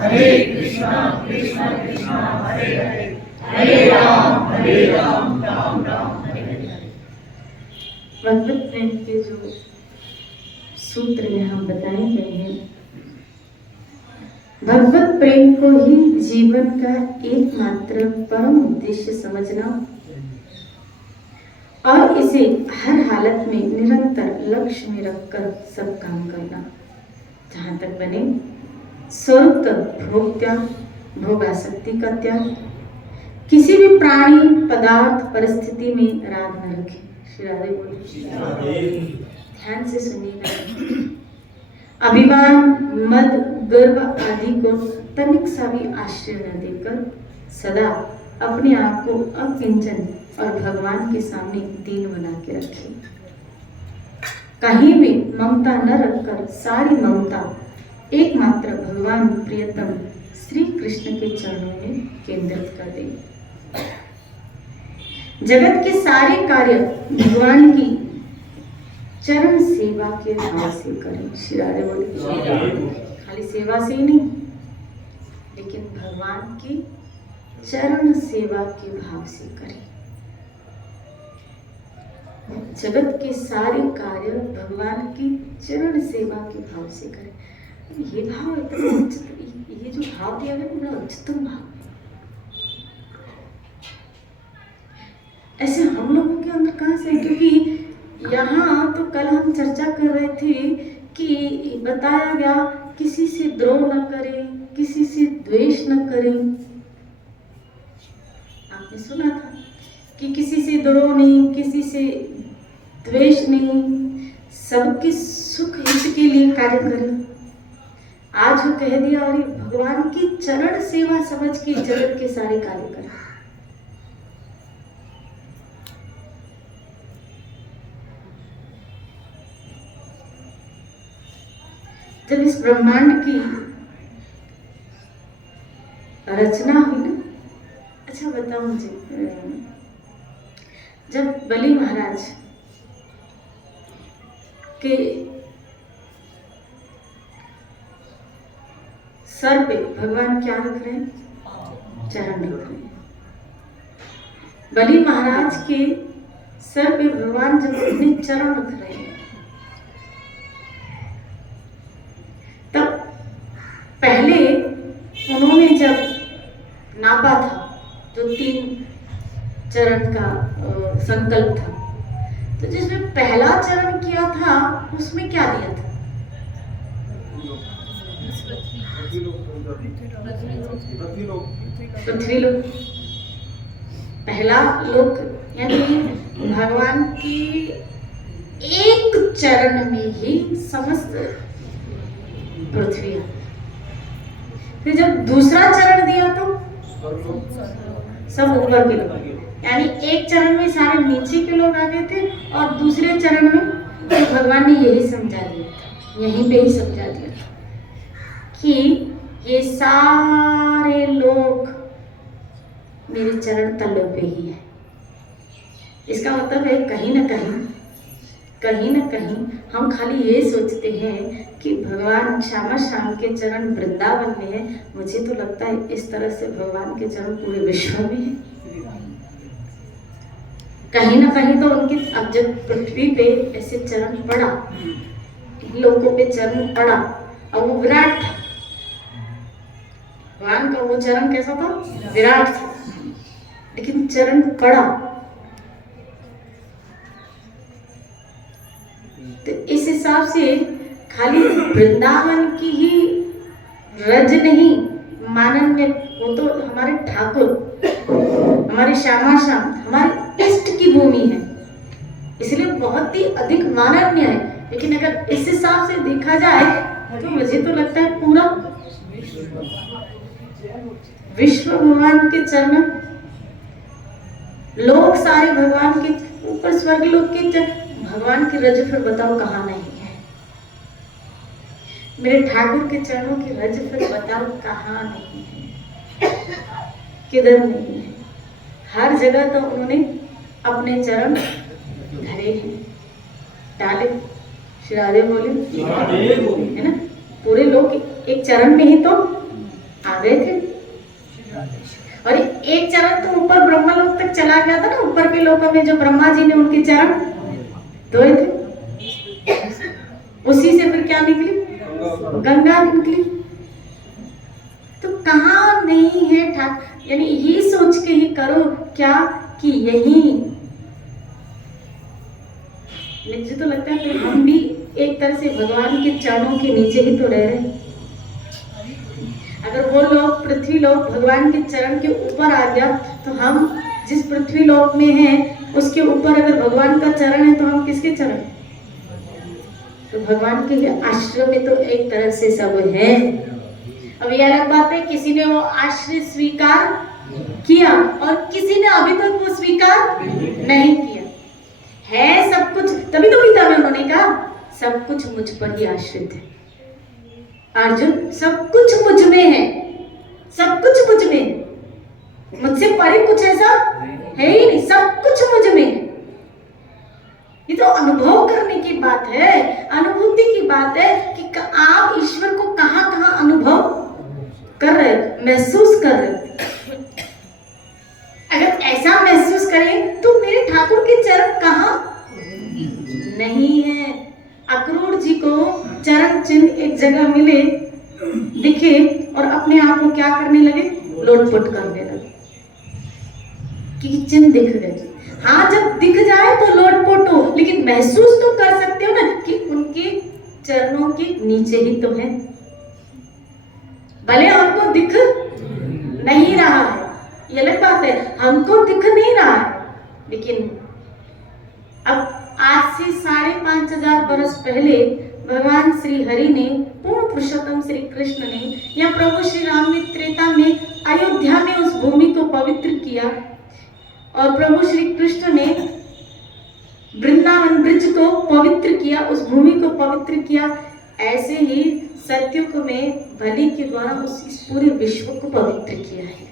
हरे कृष्णा कृष्णा कृष्णा हरे हरे, हरे राम राम राम हरे हरे। भगवत प्रेम के जो सूत्र यहाँ बताए गए हैं, भगवत प्रेम को ही जीवन का एकमात्र परम उद्देश्य समझना और इसे हर हालत में निरंतर लक्ष्य में रखकर सब काम करना, जहाँ तक बने स्वरूप भोग त्याग, भोग आसक्ति का त्याग, किसी भी प्राणी पदार्थ परिस्थिति में राग न रखे। श्री राधे बोलिए, ध्यान से सुनिएगा। अभिमान, मद, गर्व आदि को तनिक सा भी आश्रय न देकर सदा अपने आप को अकिंचन और भगवान के सामने दीन बना के रखें। कहीं भी ममता न रखकर सारी ममता एकमात्र भगवान प्रियतम श्री कृष्ण के चरणों में केंद्रित कर दें। जगत के सारे कार्य भगवान की चरण सेवा के भाव से करें। श्री राधे बोलिए, खाली सेवा से ही नहीं, लेकिन भगवान की चरण सेवा के भाव से करें। जगत के सारे कार्य भगवान की चरण सेवा के भाव से करें। ये भाव इतना उच्च, ये जो भाव दिया गया बड़ा उच्चतम भाव है। ऐसे हम लोगों के अंदर कहाँ से, क्योंकि यहाँ तो कल हम चर्चा कर रहे थे कि बताया गया किसी से द्रोह न करें, किसी से द्वेष न करें। आपने सुना था कि किसी से द्रोह नहीं, किसी से द्वेष नहीं, सबके सुख हित के लिए कार्य करें। आज वो कह दिया, और भगवान की चरण सेवा समझ के जगत के सारे कार्य करें। जब इस ब्रह्मांड की रचना हुई ना, अच्छा बताओ मुझे, जब बलि महाराज के सर पे भगवान क्या रख रहे हैं? चरण रख रहे हैं। बलि महाराज के सर पे भगवान जब अपने चरण रख रहे हैं, तब पहले उन्होंने जब नापा था, जो 3 चरण का संकल्प था, तो जिसमें पहला चरण किया था उसमें क्या दिया था? पृथ्वी लोक, पहला लोक, यानी भगवान की एक चरण में ही समस्त पृथ्वी। फिर जब दूसरा चरण दिया तो सब ऊपर के लोग, यानी एक चरण में सारे नीचे के लोग आ गए थे, और दूसरे चरण में तो भगवान ने यही समझा दिया था, यहीं पे ही समझा दिया था कि ये सारे लोग मेरे चरण तलों पे ही है। इसका मतलब है कहीं ना कहीं हम खाली ये सोचते हैं कि भगवान श्यामा श्याम के चरण वृंदावन में है। मुझे तो लगता है इस तरह से भगवान के चरण पूरे विश्व में है। कहीं ना कहीं तो उनकी, अब जब पृथ्वी पे ऐसे चरण पड़ा, इन लोगों पे चरण पड़ा, और वो विराट था, भगवान का वो चरण कैसा था? विराट था, लेकिन चरण पड़ा। तो इस हिसाब से खाली वृंदावन की ही रज नहीं मानन में, वो तो हमारे ठाकुर, हमारे श्यामा श्याम, हमारे इष्ट की भूमि है, इसलिए बहुत ही अधिक माननीय है। लेकिन अगर इस हिसाब से देखा जाए तो मुझे तो लगता है पूरा विश्व भगवान के चरण, लोग सारे भगवान के ऊपर, स्वर्ग लोग के भगवान की रज फिर बताओ कहाँ नहीं है? मेरे ठाकुर के चरणों की रज फिर बताओ कहाँ नहीं है? किधर नहीं है? हर जगह तो उन्होंने अपने चरण धरे हैं, डाले। श्री राधे बोले, है ना? पूरे लोग एक चरण में ही तो आ गए थे। और एक चरण तो ऊपर ब्रह्मलोक तक चला गया था ना, ऊपर के लोकों में जो ब्रह्मा जी ने उनके चरण धोए थे, उसी से फिर क्या निकली? गंगा निकली। तो कहाँ नहीं है ठाकुर, यानी ये सोच के ही करो क्या कि यही। मुझे तो लगता है फिर हम भी एक तरह से भगवान के चरणों के नीचे ही तो रह रहे हैं। अगर वो लोग पृथ्वी लोक भगवान के चरण के ऊपर आ गया, तो हम जिस पृथ्वी लोक में हैं उसके ऊपर अगर भगवान का चरण है तो हम किसके चरण? तो भगवान के आश्रय में तो एक तरह से सब है। अब ये अलग बात है, किसी ने वो आश्रय स्वीकार किया और किसी ने अभी तक वो स्वीकार नहीं किया। है सब कुछ, तभी तो गीता में उन्होंने कहा सब कुछ मुझ पर ही आश्रित है। अर्जुन, सब कुछ मुझ में है, सब कुछ मुझ में है, मुझसे परे कुछ ऐसा है ही नहीं, सब कुछ मुझ में है। ये तो अनुभव करने की बात है, अनुभूति की बात है कि आप ईश्वर को कहां कहां अनुभव कर रहे, महसूस कर रहे। अगर ऐसा महसूस करें तो मेरे ठाकुर के चरण कहां नहीं है। अक्रूर जी को चरण चिन्ह एक जगह मिले, दिखे और अपने आप को क्या करने लगे? लोटपोट करने लगे कि चिन्ह दिख गए। हाँ, जब दिख जाए तो लोटपोट हो, लेकिन महसूस तो कर सकते हो ना कि उनके चरणों के नीचे ही तो है। भले हमको दिख नहीं रहा है, ये अलग बात है, हमको दिख नहीं रहा है, लेकिन अब आज से 5,500 वर्ष पहले भगवान श्री हरि ने, पूर्ण पुरुषोत्तम श्री कृष्ण ने या प्रभु श्री राम ने त्रेता में अयोध्या में उस भूमि को पवित्र किया और प्रभु श्री कृष्ण ने वृंदावन ब्रिज को पवित्र किया, उस भूमि को पवित्र किया। ऐसे ही सत्युग में बलि के द्वारा इस पूरे विश्व को पवित्र किया है,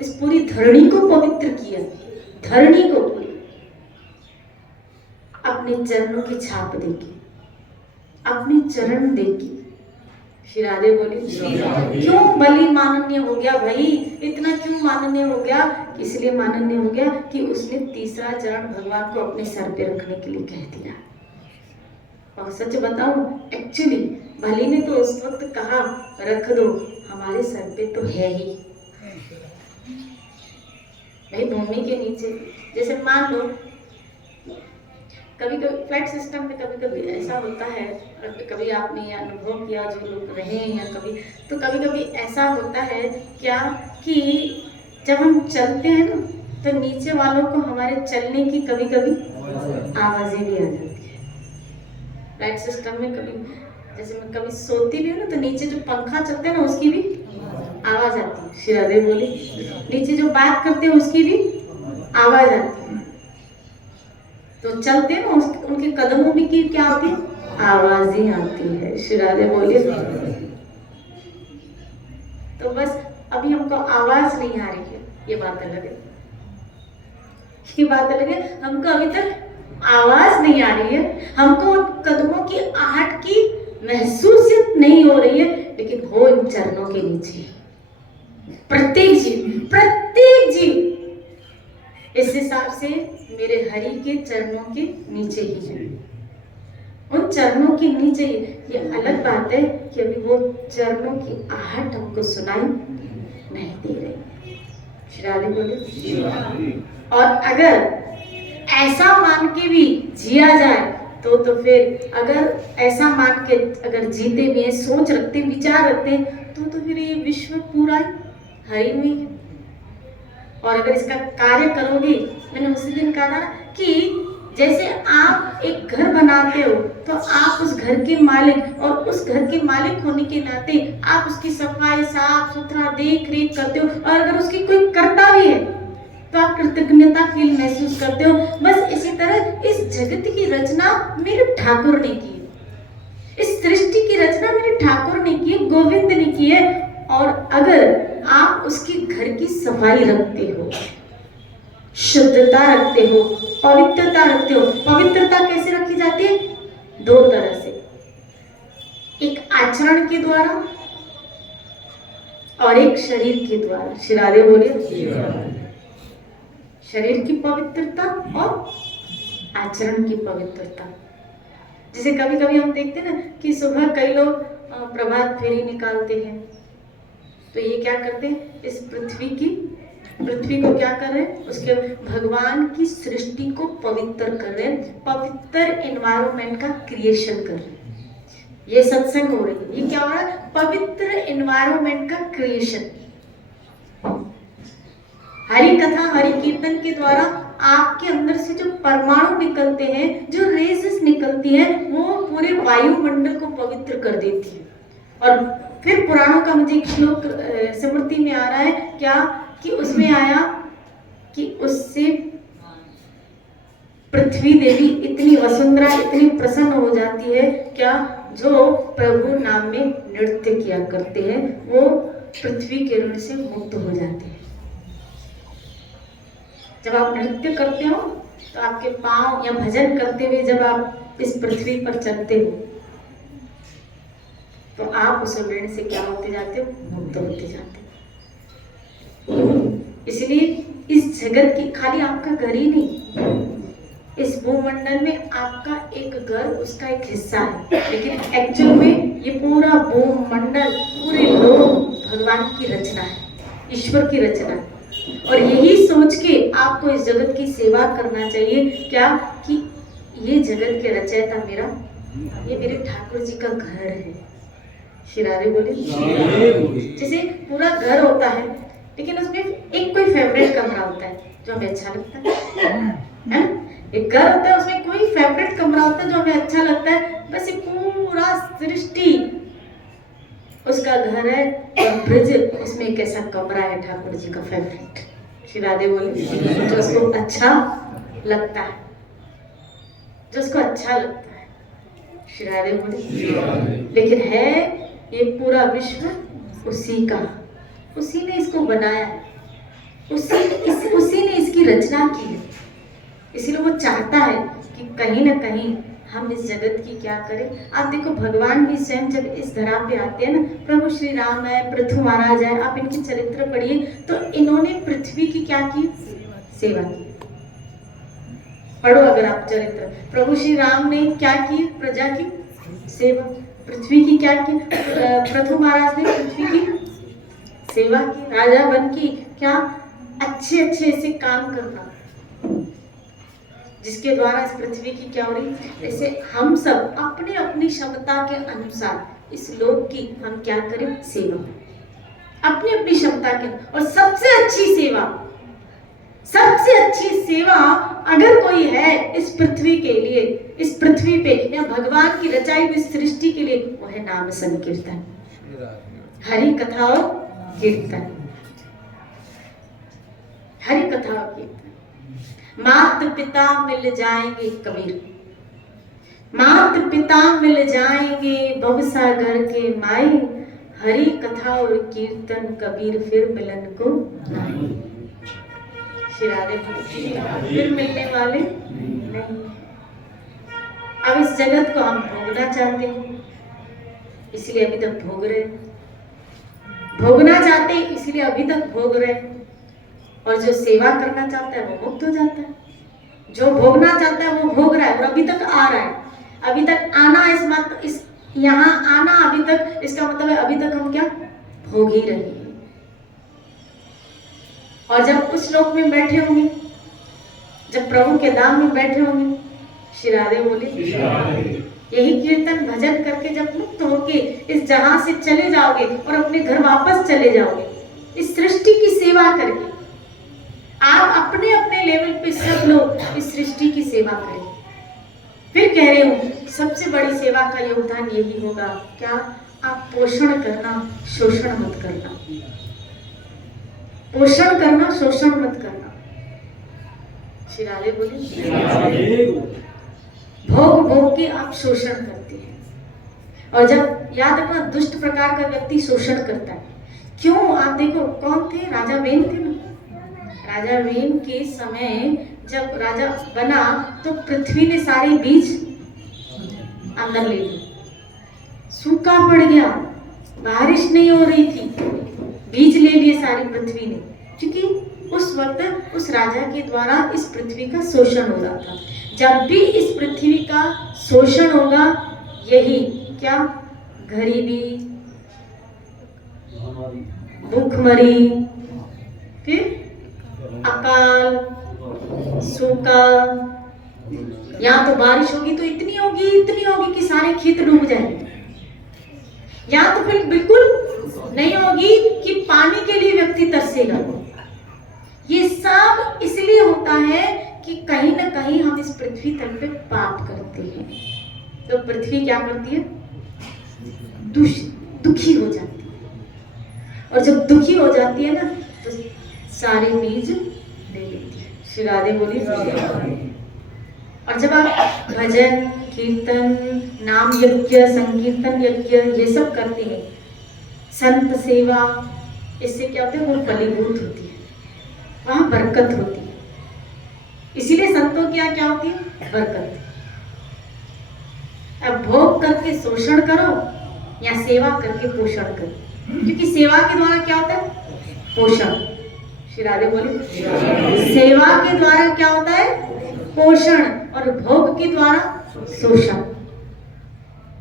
इस पूरी धरणी को पवित्र किया, धरणी को पूरी अपने चरणों की छाप देगी, अपने चरण देगी। श्री राधे बोली, क्यों बलि माननीय हो गया भाई? इतना क्यों माननीय हो गया? इसलिए माननीय हो गया कि उसने तीसरा चरण भगवान को अपने सर पे रखने के लिए कह दिया। और सच बताऊं, एक्चुअली बलि ने तो उस वक्त कहा रख दो, हमारे सर पे तो है ही भाई, भूमि के नीचे। जैसे मान लो कभी कभी फ्लैट सिस्टम में कभी कभी ऐसा होता है, कभी आपने ये अनुभव किया जो लोग रहे हैं या कभी, तो कभी कभी ऐसा होता है क्या कि जब हम चलते हैं ना तो नीचे वालों को हमारे चलने की कभी कभी आवाजें भी आ जाती है। फ्लैट सिस्टम में कभी, जैसे मैं कभी सोती भी हूँ ना तो नीचे जो पंखा चलते हैं ना उसकी भी आवाज आती है। श्री राधे बोली, नीचे जो बात करते हैं उसकी भी आवाज आती है। तो चलते हैं ना उनके कदमों में की क्या आती है? आवाजें आती है। श्री राधे बोलिए। तो बस अभी हमको आवाज नहीं आ रही है, ये बात अलग है, ये बात अलग है। हमको अभी तक आवाज नहीं आ रही है, हमको कदमों की आहट की महसूसियत नहीं हो रही है, लेकिन हो इन चरणों के नीचे प्रत्येक जीव इस हिसाब से मेरे हरि के चरणों के नीचे ही है, उन चरणों के नीचे ही। ये अलग बात है कि अभी वो चरणों की आहट हमको सुनाई नहीं दे रही। श्री राधे बोले। और अगर ऐसा मान के भी जिया जाए तो फिर अगर ऐसा मान के अगर जीते भी हैं, सोच रखते, विचार रखते हैं, तो फिर ये विश्व पूरा हरि में है। और अगर इसका कार्य करोगे, मैंने उसी दिन कहा था कि जैसे आप एक घर बनाते हो तो आप उस घर के मालिक, और उस घर के मालिक होने के नाते आप उसकी सफाई, साफ सुथरा देख रेख करते हो, और अगर उसकी कोई करता भी है तो आप कृतज्ञता फील महसूस करते हो। बस इसी तरह इस जगत की रचना मेरे ठाकुर ने की है, इस सृष्टि की रचना मेरे ठाकुर ने की है, गोविंद ने की है। और अगर आप उसके घर की सफाई रखते हो, शुद्धता रखते हो, पवित्रता रखते हो। पवित्रता कैसे रखी जाती है? दो तरह से, एक आचरण के द्वारा और एक शरीर के द्वारा। श्री राधे बोलिए। शरीर की पवित्रता और आचरण की पवित्रता। जैसे कभी कभी हम देखते हैं ना कि सुबह कई लोग प्रभात फेरी निकालते हैं, तो ये क्या करते हैं, इस पृथ्वी को क्या कर रहे हैं, उसके भगवान की सृष्टि को पवित्र कर रहे हैं, पवित्र एनवायरनमेंट का क्रिएशन कर रहे हैं। ये सत्संग हो रही है, ये क्या हो रहा है, पवित्र एनवायरनमेंट का क्रिएशन। हरि कथा हरि कीर्तन के द्वारा आपके अंदर से जो परमाणु निकलते हैं, जो रेजेस निकलती है, वो पूरे वायुमंडल को पवित्र कर देती है। और फिर पुराणों का मुझे एक श्लोक स्मृति में आ रहा है, क्या कि उसमें आया कि उससे पृथ्वी देवी इतनी वसुंधरा इतनी प्रसन्न हो जाती है, क्या जो प्रभु नाम में नृत्य किया करते हैं वो पृथ्वी के ऋण से मुक्त हो जाते हैं। जब आप नृत्य करते हो तो आपके पांव या भजन करते हुए जब आप इस पृथ्वी पर चलते हो तो आप उस ऋण से क्या होते जाते हो, मुक्त होते जाते हो। इसलिए इस जगत की खाली आपका घर ही नहीं, इस भूमंडल में आपका एक घर उसका एक हिस्सा है, लेकिन एक्चुअल में ये पूरा भूमंडल पूरे लोग भगवान की रचना है, ईश्वर की रचना है। और यही सोच के आपको इस जगत की सेवा करना चाहिए, क्या कि ये जगत के रचयिता मेरा, ये मेरे ठाकुर जी का घर है। श्री राधे बोले। जैसे पूरा घर होता है लेकिन उसमें एक कोई फेवरेट कमरा होता है जो हमें अच्छा लगता है ना। एक घर होता है उसमें कोई फेवरेट कमरा होता है जो हमें अच्छा लगता है। बस ये पूरा सृष्टि उसका घर है और ब्रिज उसमें एक ऐसा कमरा है ठाकुर जी का फेवरेट। श्री राधे बोले। जो उसको अच्छा लगता है, जो उसको अच्छा लगता है। श्री राधे बोले। लेकिन है ये पूरा विश्व उसी का, उसी ने इसको बनाया है, उसी ने इसकी रचना की है। इसलिए वो चाहता है कि कहीं ना कहीं हम इस जगत की क्या करें। आप देखो भगवान भी स्वयं जब इस धरा पे आते हैं ना, प्रभु श्री राम है, पृथु महाराज है, आप इनकी चरित्र पढ़िए तो इन्होंने पृथ्वी की क्या की, सेवा की। पढ़ो अगर आप चरित्र, प्रभु श्री राम ने क्या की, प्रजा की सेवा। पृथ्वी की क्या की, पृथु महाराज ने पृथ्वी की सेवा की। राजा बन की क्या अच्छे अच्छे ऐसे काम करना जिसके द्वारा इस पृथ्वी की क्या हो रही। ऐसे हम सब अपने अपनी क्षमता के अनुसार इस लोक की हम क्या करें, सेवा, अपनी अपनी क्षमता के। और सबसे अच्छी सेवा अगर कोई है इस पृथ्वी के लिए, इस पृथ्वी पे या भगवान की रचाई हुई सृष्टि के लिए, वो है नाम संकीर्तन, हरि कथा और कीर्तन। हरि कथा और कीर्तन। मात पिता मिल जाएंगे कबीर, मात पिता मिल जाएंगे भवसागर के माई, हरि कथा और कीर्तन कबीर फिर मिलन को नहीं। श्री राधे फिर मिलने वाले नहीं। अब इस जगत को हम भोगना चाहते हैं इसलिए अभी तक भोग रहे हैं, भोगना चाहते हैं इसलिए अभी तक भोग रहे हैं। और जो सेवा करना चाहता है वो मुक्त हो जाता है, जो भोगना चाहता है वो भोग रहा है और अभी तक आ रहा है। अभी तक आना इस यहाँ आना अभी तक, इसका मतलब है अभी तक हम क्या भोग ही रहे हैं। और जब उस लोक में बैठे होंगे, जब प्रभु के धाम में बैठे होंगे, श्री राधे बोले, यही कीर्तन भजन करके जब मुक्त होके इस जहां से चले जाओगे और अपने घर वापस चले जाओगे, इस सृष्टि की सेवा करके आप अपने अपने लेवल पे सब लोग इस सृष्टि की सेवा करें। फिर कह रहे हूं सबसे बड़ी सेवा का योगदान यही होगा, क्या, आप पोषण करना, शोषण मत करना। पोषण करना, शोषण मत करना। श्री राधे बोले। भोग भोग के आप शोषण करते हैं। और जब याद रखना दुष्ट प्रकार का व्यक्ति शोषण करता है। क्यों, आप देखो कौन थे, राजा वेन थे ना। राजा वेन के समय जब राजा बना तो पृथ्वी ने सारे बीज अंदर ले लिए, सूखा पड़ गया, बारिश नहीं हो रही थी, सारी पृथ्वी ने, क्योंकि उस वक्त उस राजा के द्वारा इस पृथ्वी का शोषण हो रहा था। जब भी इस पृथ्वी का शोषण होगा, यही क्या, गरीबी, भूखमरी, फिर अकाल, सूखा, यहाँ तो बारिश होगी तो इतनी होगी कि सारे खेत डूब जाएंगे, यहाँ तो फिर बिल्कुल नहीं होगी कि पानी के लिए व्यक्ति तरसेगा। ये सब इसलिए होता है कि कहीं ना कहीं हम इस पृथ्वी तल पे पाप करते हैं, तो पृथ्वी क्या करती है, दुखी हो जाती है, और जब दुखी हो जाती है ना तो सारे बीज ले लेती है। श्री राधे बोली। और जब आप भजन कीर्तन, नाम यज्ञ, संकीर्तन यज्ञ ये सब करते हैं, संत सेवा, इससे क्या होता है, वो फलीभूत होती है, वहां बरकत होती है। इसीलिए संतों की क्या होती है, बरकत। अब भोग करके शोषण करो या सेवा करके पोषण करो, क्योंकि सेवा के द्वारा क्या होता है, पोषण। श्री राधे बोली। सेवा के द्वारा क्या होता है, पोषण, और भोग के द्वारा शोषण।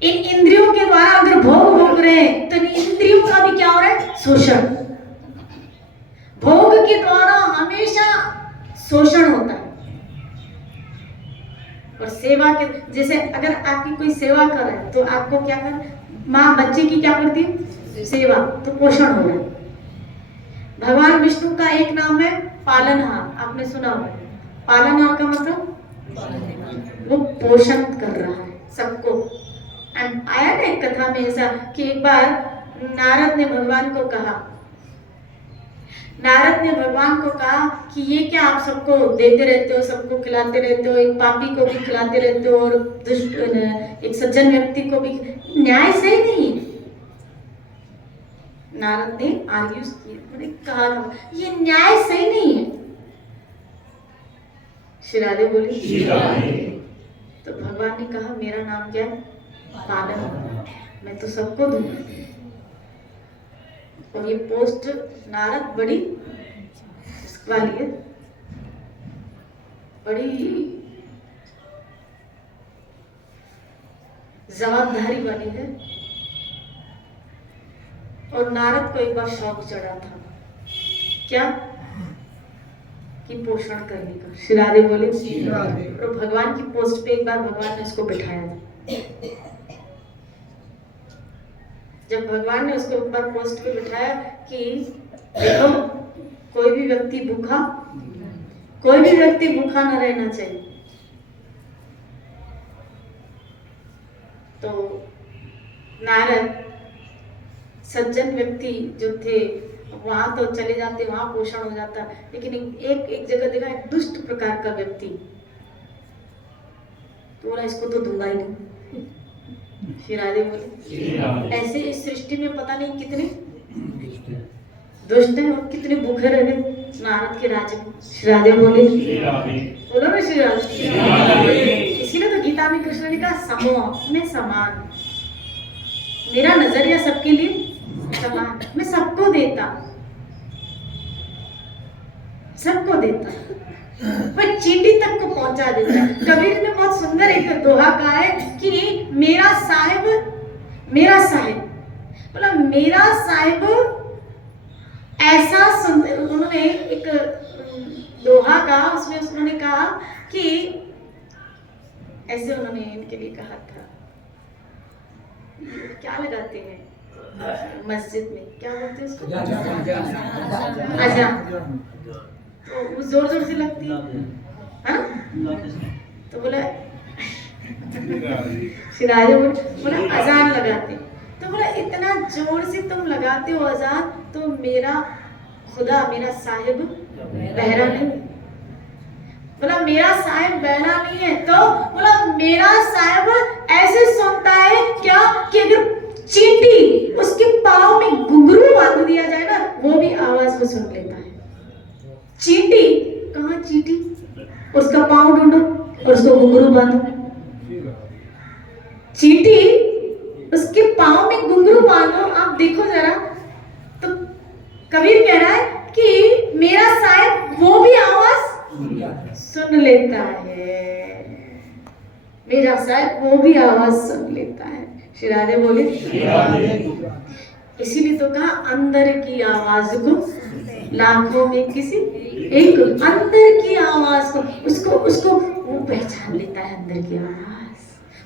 इन इंद्रियों के द्वारा अगर भोग भोग रहे हैं तो इन इंद्रियों का भी क्या हो रहा है, शोषण। भोग के द्वारा हमेशा शोषण होता है, और सेवा के, जैसे अगर आपकी कोई सेवा कर रहा है तो आपको क्या कर, माँ बच्चे की क्या करती है, सेवा, तो पोषण हो रहा है। भगवान विष्णु का एक नाम है पालनहार, आपने सुना होगा। पालनहार का मतलब वो पोषण कर रहा है सबको। आया ना एक कथा में ऐसा कि एक बार नारद ने भगवान को कहा कि ये क्या आप सबको देते रहते हो, सबको खिलाते रहते हो, एक पापी को भी खिलाते रहते हो और दुष्ट एक सज्जन व्यक्ति को भी, न्याय सही नहीं है। नारद ने आर्ग्यूज किए, कहा ये न्याय सही नहीं है। श्री राधे बोली। तो भगवान ने कहा मेरा नाम क्या है, पालन, मैं तो सबको दूंगा। और ये पोस्ट नारद बड़ी वाली है, बड़ी जवाबदारी वाली है। और नारद को एक बार शौक चढ़ा था, क्या, कि पोषण करने का। श्री राधे बोले। और भगवान की पोस्ट पे एक बार भगवान ने उसको बिठाया था। जब भगवान ने उसको एक बार पोस्ट पे बिठाया कि देखो कोई भी व्यक्ति भूखा न रहना चाहिए, तो नारद सज्जन व्यक्ति जो थे वहां तो चले जाते, वहां पोषण हो जाता, लेकिन एक जगह देखा एक दुष्ट प्रकार का व्यक्ति, तो बोला इसको तो दूंगा ही नहीं। श्री राधे बोले। ऐसे इस सृष्टि में पता नहीं कितने दुष्ट हैं और कितने भूखे रहे नारद के राज्य में। श्री राधे बोले। बोलो ना श्री राधे। इसीलिए तो गीता में कृष्ण ने कहा समोह में समान, मेरा नजरिया सबके लिए समान, मैं सबको देता पर चींटी तक को पहुंचा देता। कबीर ने बहुत सुंदर एक दोहा कहा है कि मेरा साहिब बोला, मेरा साहिब ऐसा सुंदर। उन्होंने एक दोहा कहा, उसमें उन्होंने कहा कि ऐसे उन्होंने इनके लिए कहा था, क्या लगाते हैं मस्जिद में, क्या बोलते हैं उसको, अजान, तो वो जोर जोर से लगती है, हाँ? तो बोला शिराजे बोला अजान लगाते, तो बोला इतना जोर से तुम लगाते हो अजान, तो मेरा खुदा, मेरा साहिब बहरा नहीं। बोला मेरा साहिब बहरा नहीं है, तो बोला मेरा साहिब ऐसे सुनता है क्या कि अगर चींटी उसके पाँव में घुंघरू बांध दिया जाए ना, वो भी आवाज को सुन लेता है। चींटी कहाँ, चींटी उसका पाँव ढूंढो और उसको घुंघरू बांधो। चींटी उसके पाँव में घुंघरू बांधो, आप देखो जरा, तो कबीर कह रहा है कि मेरा साहिब वो भी आवाज सुन लेता है, मेरा साहिब वो भी आवाज सुन लेता है। श्री राधे बोले। इसीलिए तो कहा अंदर की आवाज को लाखों में किसी एक, अंदर की आवाज को उसको उसको वो पहचान लेता है, अंदर की आवाज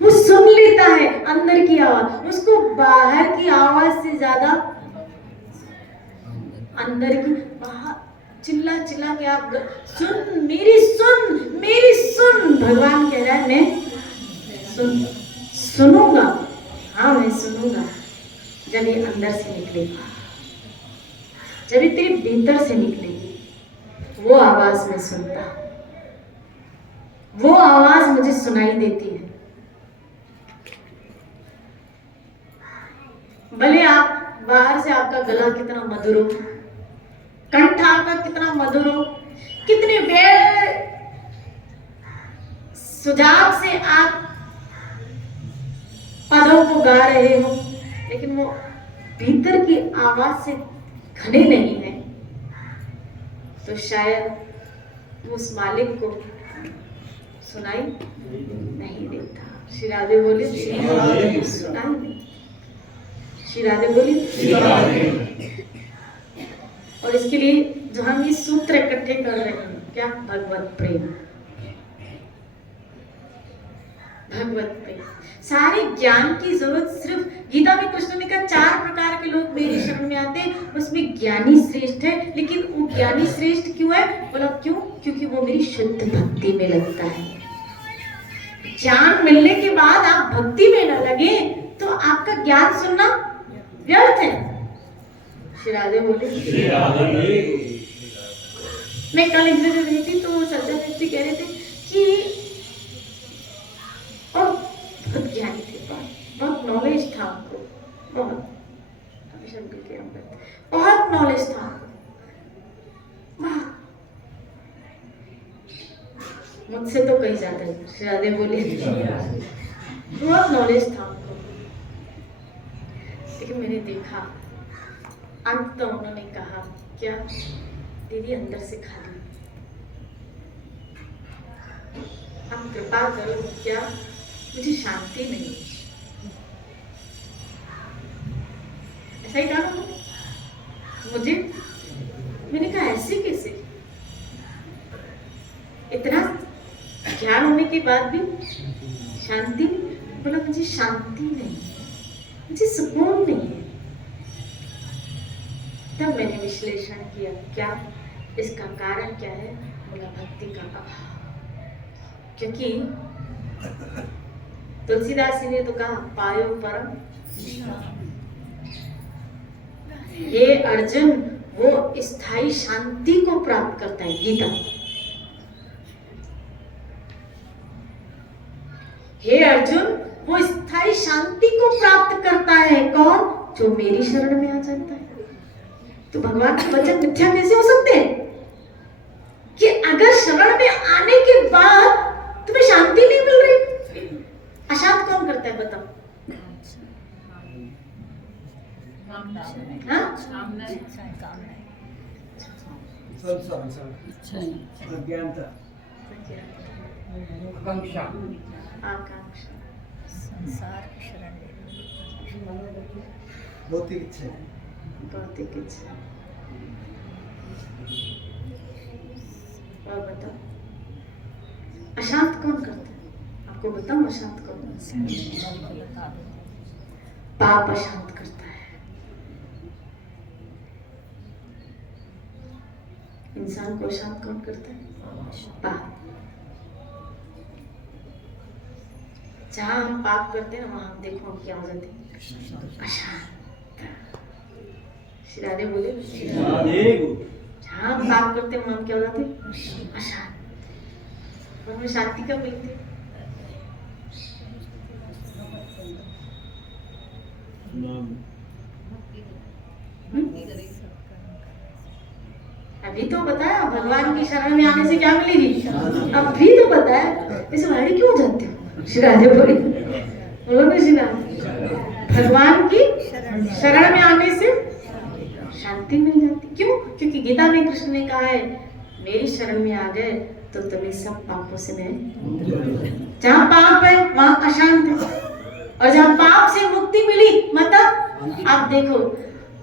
वो सुन लेता है, अंदर की आवाज उसको बाहर की आवाज से ज्यादा अंदर की, बाहर चिल्ला चिल्ला के आप सुन मेरी सुन, भगवान कह रहा है मैं सुनूंगा, हाँ मैं सुनूंगा जब ये अंदर से निकलेगा, जब ये तेरे भीतर से निकलेगी वो आवाज मैं सुनता, वो आवाज मुझे सुनाई देती है। भले आप बाहर से आपका गला कितना मधुर हो, कंठ आपका कितना मधुर हो, कितने वेल सुझाव से आप पदों को गा रहे हो, लेकिन वो भीतर की आवाज से घने नहीं है, तो शायद उस मालिक को सुनाई नहीं देता। श्री राधे बोले। सुनाई नहीं। श्री राधे बोले। और इसके लिए जो हम ये सूत्र इकट्ठे कर रहे हैं, क्या? भगवत प्रेम, भगवत प्रेम। सारे ज्ञान की जरूरत सिर्फ, गीता में कृष्ण ने कहा 4 प्रकार के लोग मेरी शरण में आते हैं, उसमें ज्ञानी श्रेष्ठ है। लेकिन वो ज्ञानी श्रेष्ठ क्यों है? बोला क्यों? क्योंकि वो मेरी शुद्ध भक्ति में लगता है। ज्ञान मिलने के बाद आप भक्ति में न लगे तो आपका ज्ञान सुनना व्यर्थ है। श्री राधे बोले। मैं कल एक जगह गई थी, तो वो सज्जन व्यक्ति कह रहे थे कि और बहुत ज्ञानी थे, बहुत नॉलेज था उनको, बहुत बहुत नॉलेज था, मुझसे तो कहीं ज्यादा है। श्री राधे बोले। बहुत नॉलेज था उनको, लेकिन मैंने देखा अंत तो उन्होंने कहा क्या दीदी अंदर से खाली, हम कृपा करो, क्या मुझे शांति नहीं। ऐसा ही कहा मुझे। मैंने कहा ऐसे कैसे? इतना ज्ञान होने के बाद भी शांति? बोला मुझे शांति नहीं, मुझे सुकून नहीं है। तब मैंने विश्लेषण किया क्या इसका कारण क्या है? बोला भक्ति का अभाव। क्योंकि तुलसीदास जी ने तो कहा पायो परम, हे अर्जुन वो स्थायी शांति को प्राप्त करता है। गीता, हे अर्जुन वो स्थायी शांति को प्राप्त करता है। कौन? जो मेरी शरण में आ जाता है। तो भगवान के वचन मिथ्या कैसे हो सकते हैं कि अगर शरण में आने के बाद तुम्हें शांति नहीं मिल रही? अशांत कौन करता है बताओ? आकांक्षा, संसार शरण, भौतिक इच्छा, भौतिक इच्छा। और बताओ अशांत कौन करता है? आपको बताऊं अशांत कौन? पाप अशांत करता है। इंसान को अशांत कौन करता है? पाप। जहां हम पाप करते हैं ना, वहां हम देखो हम क्या हो जाते हैं? अशांत। श्री राधे बोले। जहां हम पाप करते हैं वहां हम क्या हो जाते हैं? अशांत। और हमें शांति कब मिलती है? अभी तो बताया भगवान की शरण में आने से क्या मिलेगी। अभी तो बताया, इसे भारी क्यों हो जाते हो? श्री राधे बोले, बोलो ना श्री राधे। भगवान की शरण में आने से शांति मिल जाती। क्यों? क्योंकि गीता में कृष्ण ने कहा है मेरी शरण में आ गए तो तुम्हें सब पापों से मैं, जहाँ पाप है वहाँ अशांत है, और जहाँ पाप से मुक्ति मिली मतलब आप देखो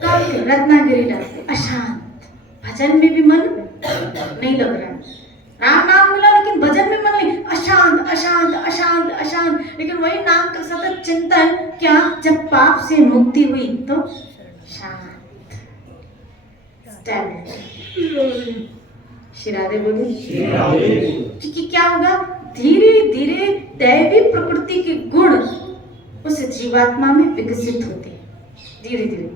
कब रत्नागिरी डालते अशांत, भजन में भी मन नहीं लग रहा है, राम नाम मिला लेकिन भजन में मन नहीं, अशांत अशांत अशांत अशांत। लेकिन वही नाम का सतत चिंतन, क्या जब पाप से मुक्ति हुई तो शांत। श्री राधे बोली। क्योंकि क्या होगा, धीरे धीरे दैवी प्रकृति के गुण उस जीवात्मा में विकसित होते हैं। धीरे धीरे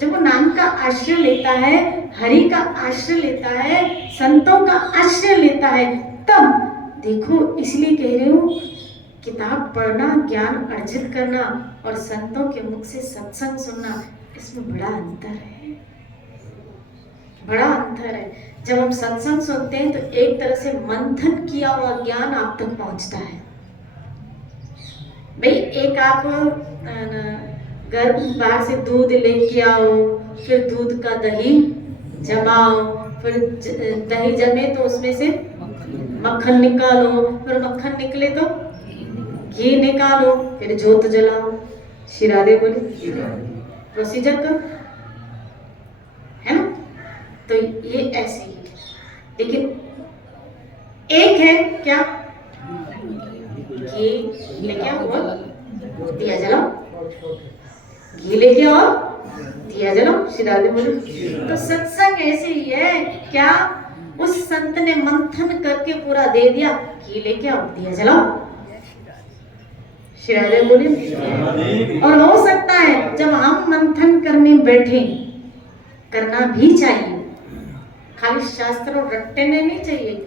जब वो नाम का आश्रय लेता है, हरि का आश्रय लेता है, संतों का आश्रय लेता है, तब देखो, इसलिए कह रही हूँ किताब पढ़ना, ज्ञान अर्जित करना और संतों के मुख से सत्संग सुनना, इसमें बड़ा अंतर है, बड़ा अंतर है। जब हम सत्संग सुनते हैं तो एक तरह से मंथन किया हुआ ज्ञान आप तक पहुंचता है। भाई एक आप घर बाहर से दूध लेके आओ, फिर दूध का दही जमाओ, फिर दही जमे तो उसमें से मक्खन निकालो, फिर मक्खन निकले तो घी निकालो, फिर जोत जलाओ। श्री राधे बोले, प्रोसीजर करो, है ना? तो ये ऐसे ही है। लेकिन एक है क्या, घी लेके आओ और दिया जलाओ, घी लेके आओ दिया जलाओ। श्री राधे बोले। तो सत्संग ऐसे ही है क्या, उस संत ने मंथन करके पूरा दे दिया, घी लेके आओ दिया जलाओ। श्री राधे बोले। और हो सकता है जब हम मंथन करने बैठे, करना भी चाहिए, खाली शास्त्र और रट्टे में नहीं चाहिए,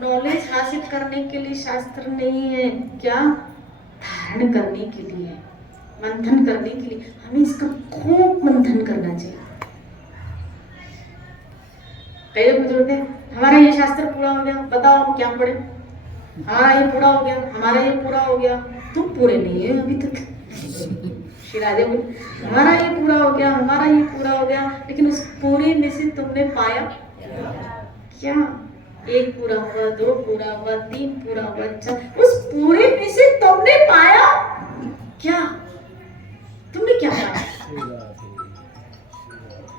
नॉलेज हासिल करने के लिए शास्त्र नहीं है, क्या धारण करने के लिए, मंथन करने के लिए हमें इसका खूब मंथन करना चाहिए। पहले बुजुर्ग है, हमारा ये शास्त्र पूरा हो गया, बताओ हम क्या पढ़े, हमारा ये पूरा हो गया, हमारा ये पूरा हो गया, तुम पूरे नहीं है अभी तक। श्री राधे बोले, हमारा ये पूरा हो गया, हमारा ये पूरा हो गया, लेकिन उस पूरे में से तुमने पाया क्या? एक पूरा हुआ, दो पूरा हुआ, तीन पूरा हुआ, चार, उस पूरे में से तुमने पाया क्या? तुमने क्या पाया?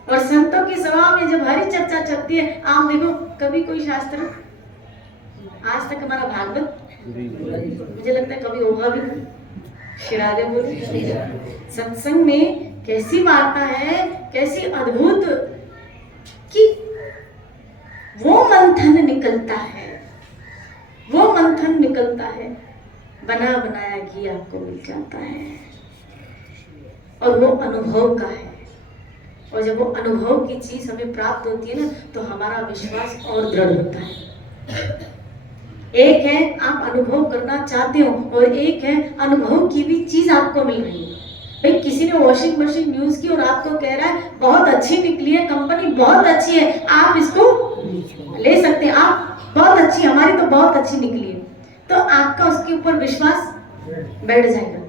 और संतों की सभा में जब हरी चर्चा चलती है, आप देखो कभी कोई शास्त्र आज तक, हमारा भागवत मुझे लगता है कभी होगा भी नहीं। श्री राधे बोले, सत्संग में कैसी वार्ता है, कैसी अद्भुत, कि वो मंथन निकलता है, वो मंथन निकलता है, बना बनाया घी आपको मिल जाता है, और वो अनुभव का है। और जब वो अनुभव की चीज हमें प्राप्त होती है ना, तो हमारा विश्वास और दृढ़ होता है। एक है आप अनुभव करना चाहते हो, और एक है अनुभव की भी चीज आपको मिल रही है। भाई किसी ने वॉशिंग मशीन यूज की और आपको कह रहा है बहुत अच्छी निकली है, कंपनी बहुत अच्छी है, आप इसको ले सकते हैं, आप बहुत अच्छी, हमारी तो बहुत अच्छी निकली है, तो आपका उसके ऊपर विश्वास बैठ जाएगा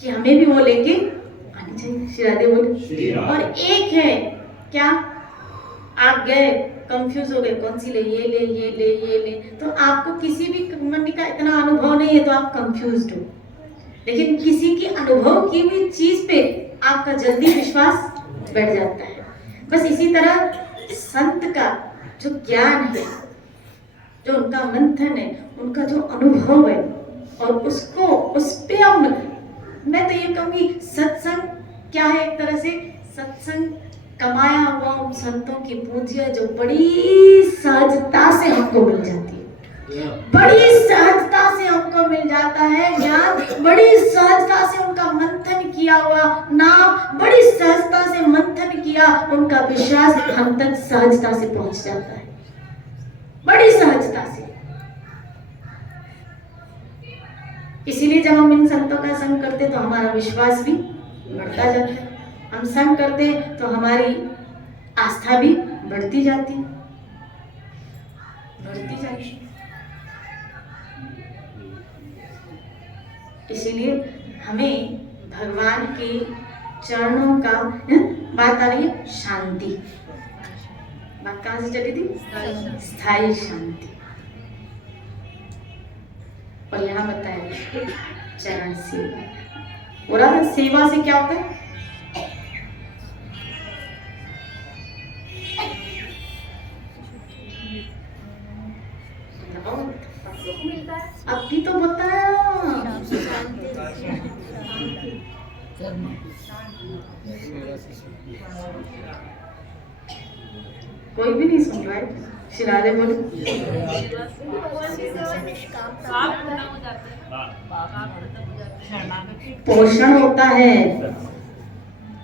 कि हमें भी वो लेके आनी चाहिए। श्री राधे बोले। और एक है क्या, आप गए कंफ्यूज हो गए, कौन सी ले, ये ले ये ले ये ले, तो आपको किसी भी कंपनी का इतना अनुभव नहीं है तो आप कंफ्यूज्ड हो, लेकिन किसी की अनुभव की हुई चीज पे आपका जल्दी विश्वास बैठ जाता है। बस इसी तरह संत का जो ज्ञान है, जो उनका मंथन है, उनका जो अनुभव है, और उसको उस पे हम, मैं तो ये कहूँगी सत्संग क्या है, एक तरह से सत्संग कमाया हुआ उन संतों की पूंजी है, जो बड़ी सहजता से हमको मिल जाती है, बड़ी सहजता से हमको मिल जाता है ज्ञान, बड़ी सहजता से उनका मंथन किया हुआ नाम, बड़ी सहजता से मंथन किया उनका विश्वास हम तक सहजता से पहुंच जाता है, बड़ी सहजता से। इसीलिए जब हम इन संतों का संग करते तो हमारा विश्वास भी बढ़ता जाता है, हम संग करते हैं तो हमारी आस्था भी बढ़ती जाती है, बढ़ती जाती है। इसीलिए हमें भगवान की चरणों का बात आ रही है शांति। बात कहाँ से चली थी? स्थायी शांति। और यहाँ बताया चरण सेवा। और सेवा से क्या होता है? अभी तो बताया। कोई भी नहीं सुन रहा है। शिरारे बोलो। पोषण होता है।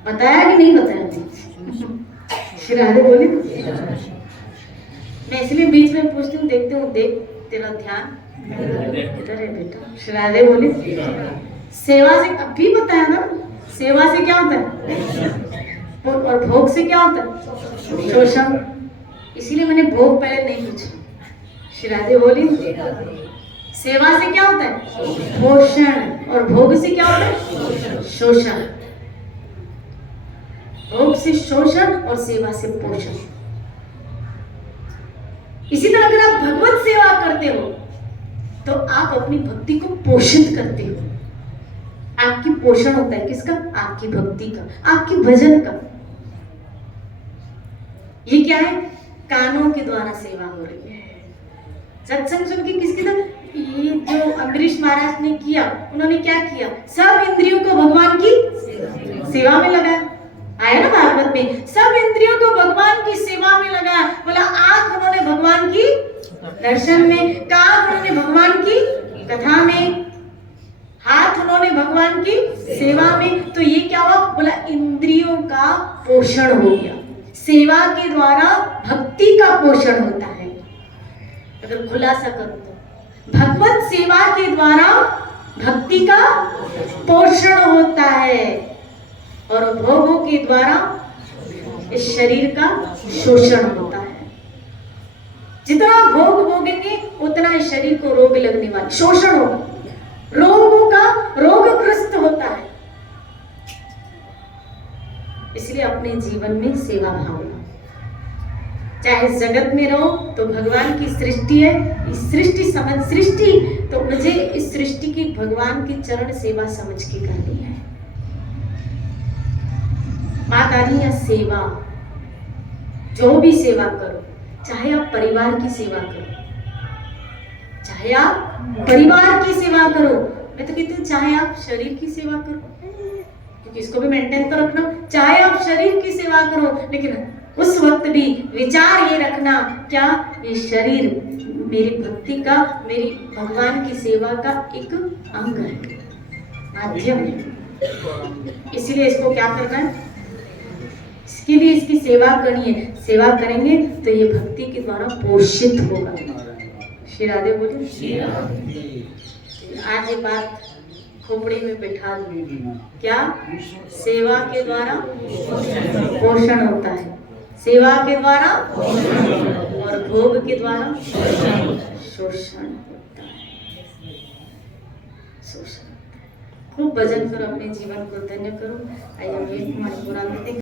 बताया कि नहीं बताया? शिरारे बोले। मैं इसलिए बीच में पूछती हूँ, देखती हूँ, देख तेरा ध्यान इधर है बेटा। शिरारे बोले। सेवा से अभी बताया ना, सेवा से क्या होता है और भोग से क्या होता है? शोषण। इसीलिए मैंने भोग पहले नहीं पूछा। शिरारे बोली। सेवा से क्या होता है? पोषण। और भोग से क्या होता है? शोषण। भोग से शोषण और सेवा से पोषण। इसी तरह अगर आप भगवत सेवा करते हो तो आप अपनी भक्ति को पोषित करते हो। आपकी पोषण होता है किसका? आपकी भक्ति का, आपकी भजन का। ये क्या है? कानों के द्वारा सेवा हो रही है। सत्संग सुन के किसकी तरह? ये जो अम्बरीश महाराज ने किया, उन्होंने क्या किया? सब इंद्रियों को भगवान की सेवा में लगाया। आया ना भागवत में, सब इंद्रियों को भगवान की सेवा में लगाया। बोला आंख उन्होंने भगवान की दर्शन में, कान उन्होंने भगवान की कथा में, हाथ उन्होंने भगवान की सेवा में। तो ये क्या हुआ? बोला इंद्रियों का पोषण हो गया। सेवा के द्वारा भक्ति का पोषण होता है। अगर खुलासा करो तो भगवत सेवा के द्वारा भक्ति का पोषण होता है और भोगों के द्वारा इस शरीर का शोषण होता है। जितना भोग भोगेंगे उतना इस शरीर को रोग लगने वाला, शोषण होगा, रोगों का रोगग्रस्त होता है। इसलिए अपने जीवन में सेवा भाव, चाहे जगत में रहो तो भगवान की सृष्टि है, इस सृष्टि समझ, सृष्टि तो मुझे इस सृष्टि की भगवान की चरण सेवा समझ के करनी है। बात आ रही है सेवा। जो भी सेवा करो, चाहे आप परिवार की सेवा करो, चाहे आप परिवार की सेवा करो, मैं तो कहती हूँ चाहे आप शरीर की सेवा करो, क्योंकि इसको भी मेंटेन तो रखना। चाहे आप शरीर की सेवा करो, लेकिन उस वक्त भी विचार ये रखना, क्या ये शरीर मेरी भक्ति का, मेरी भगवान की सेवा का एक अंग है, माध्यम है। इसीलिए इसको क्या करना है? इसके लिए इसकी सेवा करनी है। सेवा करेंगे तो ये भक्ति के द्वारा पोषित होगा। श्री राधे बोले। आज ये बात खोपड़ी में बैठा दूंगी, क्या सेवा के द्वारा पोषण होता है, सेवा के द्वारा और भोग के द्वारा शोषण होता है। शोषण। खूब भजन करो, अपने जीवन को धन्य करो। आइए हम एक मणिपुरा में